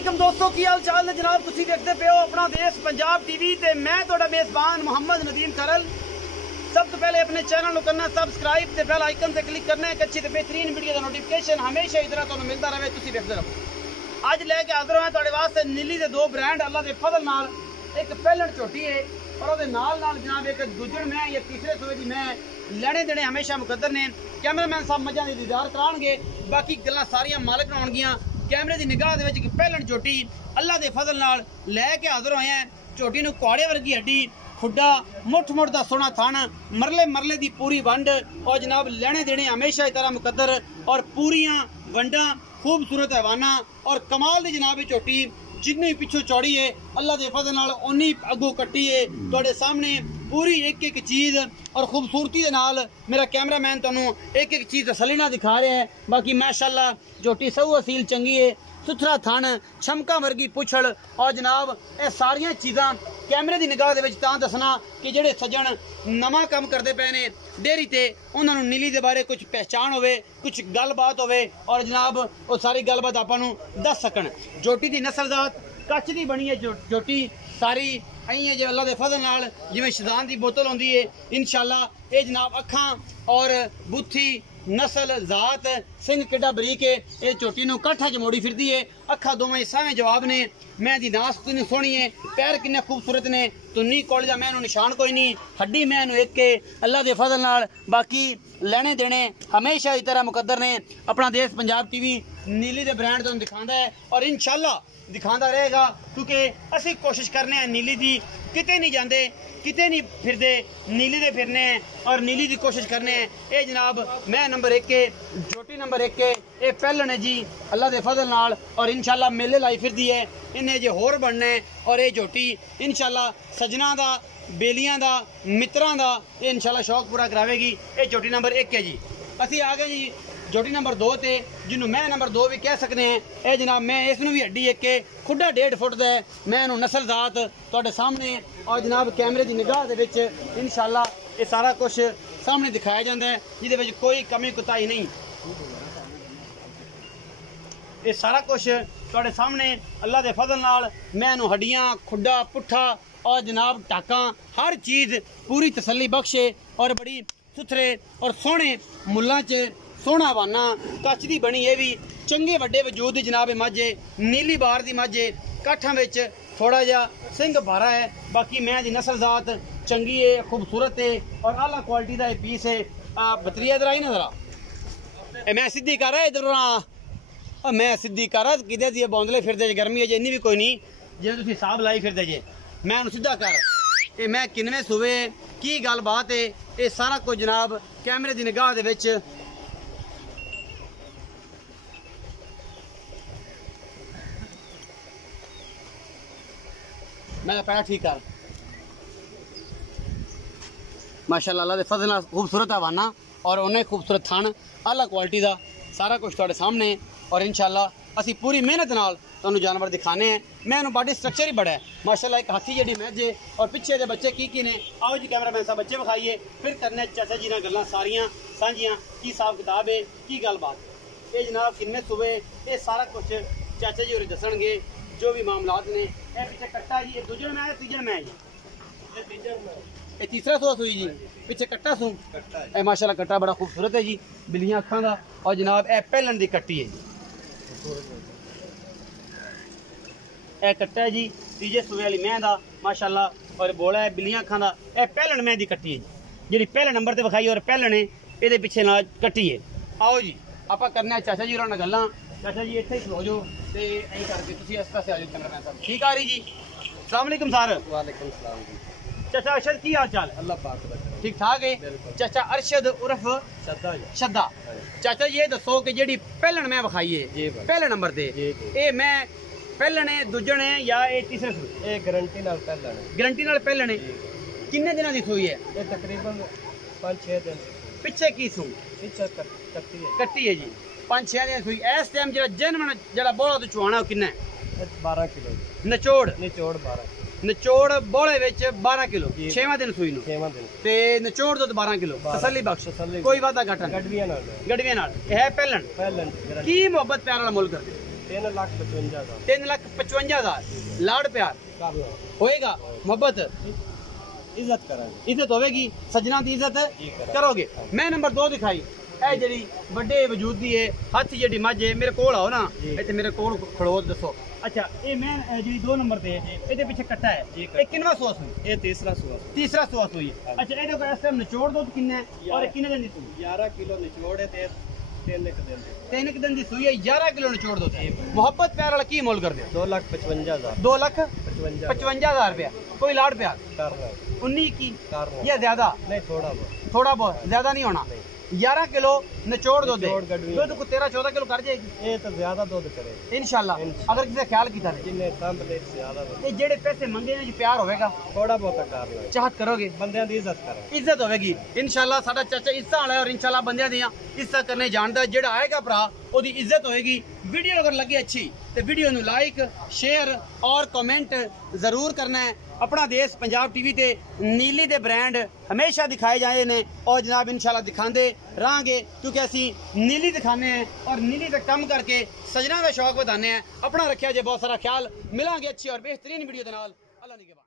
वालेकुम दोस्तों की हाल चाल ने जनाब तुसी देखते पे हो अपना देश पंजाब टीवी ते मैं तोड़ा मेजबान मोहम्मद नदीम करल। सब तो पहले अपने चैनल को करना सब्सक्राइब ते बेल आइकन से क्लिक करना है कि अच्छी ते बेहतरीन वीडियो का नोटिफिकेशन हमेशा इधर तो मिलता रहे तुसी देखते रहो। अज लैके हाजिर होए तुहाडे वास्ते नीली के दो ब्रांड अल्लाह के फजल नाल एक पहलन झोटी है और ਉਹਦੇ ਨਾਲ जनाब एक दूजण मैं या तीसरे सूबे की मैं लेने देने हमेशा मुकद्दर ने। कैमरामैन साहब मजा की दीदार कराएंगे, बाकी गल्लां सारियां मालिक होणगियां। कैमरे की निगाह दे विच पहलन झोटी अल्लाह के फजल नाल लैके हाजिर होए हैं। झोटी नूं कुआड़े वर्गी हड्डी, खुड्डा, मुठ मुठ दा सोहना थण, मरले मरले दी पूरी वंड और जनाब लेने देने हमेशा ही तरह मुकद्दर और पूरियां वंडा खूबसूरत हैवाना और कमाल दी जनाब झोटी जितनी पिछू चौड़ी है अल्लाह के फजल नाल उन्नी अगू कट्टी है। तुहाडे सामने पूरी एक एक चीज़ और खूबसूरती के नाल मेरा कैमरामैन तुहानू एक एक चीज़ तसल्ली नाल दिखा रहा है। बाकी माशाअल्लाह झोटी सऊ असील चंगी है, सुथरा थन, छमका वर्गी पुछड़ और जनाब ये सारियां चीज़ां कैमरे की निगाह दे विच तां दसना कि जेड़े सज्जन नवां काम करते पे ने डेयरी ते उन्होंने नीली के बारे कुछ पहचान होवे, कुछ गलबात होवे और जनाब वो सारी गलबात आपां नू दस सकन। झोटी की नस्लजात कच्छ की बनी है झोटी सारी आई है जो अल्लाह के फजल नाल जिवें शदान की बोतल होंदी है इंशाअल्लाह ये जनाब अखां और बुथी नस्ल जात सिंह किड्डा बरीक है। ये झोटी नूं काठा च मोड़ी फिरदी है, अखा दोवें सावें जवाब ने, मैं दी नास कितनी सोहनी है, पैर किन्ने खूबसूरत ने, तुन्नी कोल दा मैं निशान कोई नहीं, हड्डी मैं एक के अल्लाह के फजल नाल। बाकी लेने देने हमेशा इस तरह मुकद्दर ने। अपना देश पंजाब टीवी नीली दे ब्रांड तुहानूं दिखांदा है और इंशाअल्लाह दिखाता रहेगा क्योंकि असी कोशिश करने हैं नीली दी किते नहीं जाते, किते नहीं फिरदे, नीली दे फिरने हैं और नीली की कोशिश करने हैं। ये जनाब मैं नंबर एक के झोटी नंबर एक के ये पहलन है जी अल्लाह के फजल नाल और इंशाअल्लाह मेले लाई फिरदी है। इन्हें जे होर बनना है और ये झोटी इंशाअल्लाह सजना दा बेलियां दा मित्रां दा ये इंशाअल्लाह शौक पूरा करावेगी। ये झोटी नंबर एक है जी। असी आ गए जी झोटी नंबर दो ते जिन्हों मैं नंबर दो भी कह सकते हैं। ये जनाब मैं इसनूं भी हड्डी एक के खुड्डा 1.5 फुट का है, मैं इन्हूं नस्ल जात तुहाडे सामने और जनाब कैमरे की निगाह दे विच इंशाअल्लाह ये सारा कुछ सामने दिखाया जाता है जिहदे विच कोई कमी कुताही नहीं। ये सारा कुछ तुहाडे सामने अल्लाह के फजल नाल मैं इन्हूं हड्डियां खुड्डा पुट्ठा और जनाब टाकां हर चीज़ पूरी तसल्ली बख्श है और बड़ी सुथरे और सोहने मुल्लां च सोहना वाना कच्छ दी बनी ये भी चंगे वड्डे वजूद दी जनाब मझ है, नीली बार दी मझ है, काठां विच थोड़ा जा सिंह बारा है। बाकी मैं दी नस्ल जात चंगी है, खूबसूरत है और आला क्वालिटी का पीस है। बतरिया इधर आई ना जरा मैं सीधी कर रहा इधर मैं सीधी कर रहा कि बौंदले फिरदे जे गर्मी है जे इन्नी भी कोई नहीं जिवें तुसीं हिसाब लाई फिरदे जे मैं सीधा कर ये मैं किनवे सूबे की गल बात है ये सारा कुछ जनाब कैमरे की निगाह दे विच मैं पैरा ठीक कर माशाअल्लाह अल्लाह दे फजल नाल खूबसूरत हवाना और उन्हें खूबसूरत थन आला क्वालिटी का सारा कुछ तुहाडे सामने और इंशाअल्लाह असी पूरी मेहनत नाल तुहानूं जानवर दिखाने हैं। मैं बॉडी स्ट्रक्चर ही बड़ा है माशाअल्लाह, एक हाथी जी मैच है और पिछे दे बच्चे की ने आओ जी कैमरामैन साहब बच्चे विखाइए फिर करने चाचा जी नाल गल्लां सारियां सांझियां की हिसाब किताब है की गलबात। ये जनाब किन्ने सूबे ये सारा कुछ चाचा जी होर दसणगे जो भी मामलात ने। ये पीछे कट्टा जी, ये दूजन मैं तीजन मैं जी, ये तीसरा सूआ सुई जी, पीछे कट्टा सू ए माशाल्लाह कट्टा बड़ा खूबसूरत है जी, बिल्लियां अखां दा और जनाब ए पहलन दी कट्टी है जी। ए कट्टा है जी तीजे सूए वाली मैं दा माशाल्लाह और बोला है बिल्लियां अखां दा ए पहलन मैं दी कट्टी है जी जेड़ी पहले नंबर ते विखाई और पहलन है ये पिछे नाल कट्टी है। आओ जी आप करना चाचा जी होरां नाल गल्लां। चाचा जी इत्थे ही खलो जो ते ऐं करके तुसीं इस पासे आ जाओ कैमरामैन साहब ठीक आ रही जी। अस्सलाम वालेकुम सर। वालेकुम सलाम जी। चाचा अरशद की हाल चाल? अल्लाह पाक दा ठीक ठाक है। चाचा अरशद उर्फ शद्दा जी। शद्दा चाचा ये दसो कि जेडी पहलन मैं विखाई है पहले नंबर ते ये मैं पहलन है दूजन है या ये तीसरे सूई? ये गारंटी नाल पहलन है। गारंटी नाल पहलन है। किन्ने दिनां दी सूई है? ये तकरीबन 5-6 दिन। पिछे की सूई? पीछे कट्टी है। कट्टी है जी 5-6 दिन सूई। इस टाइम जेड़ा जनमन जेड़ा बोला तो चुआना किन्ना है? 12 किलो। निचोड़ 12 निचोड़ बोले विच 12 किलो 6वां दिन सूई नु 6वां दिन ते निचोड़ दुध 12 किलो तसल्ली बख्श तसल्ली कोई वादा घाटा गडवियां नाल गडवियां नाल है पहलन पहलन की मोहब्बत प्यार वाला मुल्क 3,55,000 3,55,000 लाड़ प्यार कर लो होएगा, मोहब्बत इज्जत करेंगे इज्जत होगी, सजना की इज्जत जी करें। करोगे। मैं नंबर 2 दिखाई ए जी बड़े वजूद दी है हाथी जी मझ है, मेरे कोल आओ ना, जी। इतने मेरे कोल खड़ो दसो। अच्छा ये मैं जी 2 नंबर पे ये पीछे कट्टा है, जी, ये किनवा सुआ सुई? ये तीसरा सुआ तीसरा सुआ सुई है। हाँ। अच्छा ये इस टाइम निचोड़ दो किन्ने और किन्ने दिन दी सुई? 11 किलो निचोड़े थे 3 दिन 3 दिन दी सुई है, 11 किलो निचोड़ दो। मोहब्बत प्यार वाला की मोल कर दे? 2,55,000 2,55,000 रुपया। कोई लाड़ प्यार कर लो 19 की कर लो या ज्यादा? नहीं थोड़ा बहुत, ज्यादा नहीं होना। 11 किलो निचोड़ दो दे, निचोड़ गड्डी दूध को 13-14 किलो कर जाएगी ये तो ज्यादा दूध करे इंशाल्लाह, अगर किसी ख्याल किया जाए। जिन्ने कम ले ज्यादा ये जेड़े पैसे मंगे ने जी प्यार होगा, थोड़ा बहुत कर लो चाहत करोगे, बंदे की इज्जत करें इज्जत होगी इंशाल्लाह। साडा चाचा इज्जत वाला है और इंशाल्लाह बंदियां दी इज्जत करने जानता है। जेड़ा आएगा भरा ओदी इज्जत होगी। वीडियो अगर लगे अच्छी तो वीडियो नु लाइक शेयर और कमेंट जरूर करना है। अपना देश पंजाब टीवी ते नीली दे ब्रांड हमेशा दिखाए जाए ने और जनाब इंशाल्लाह दिखाते रहांगे, क्योंकि असी नीली दिखाने हैं और नीली से कम करके सजना का शौक बताने हैं। अपना रखिया जे बहुत सारा ख्याल, मिलांगे अच्छी और बेहतरीन वीडियो दे नाल। अल्लाह निगहबान।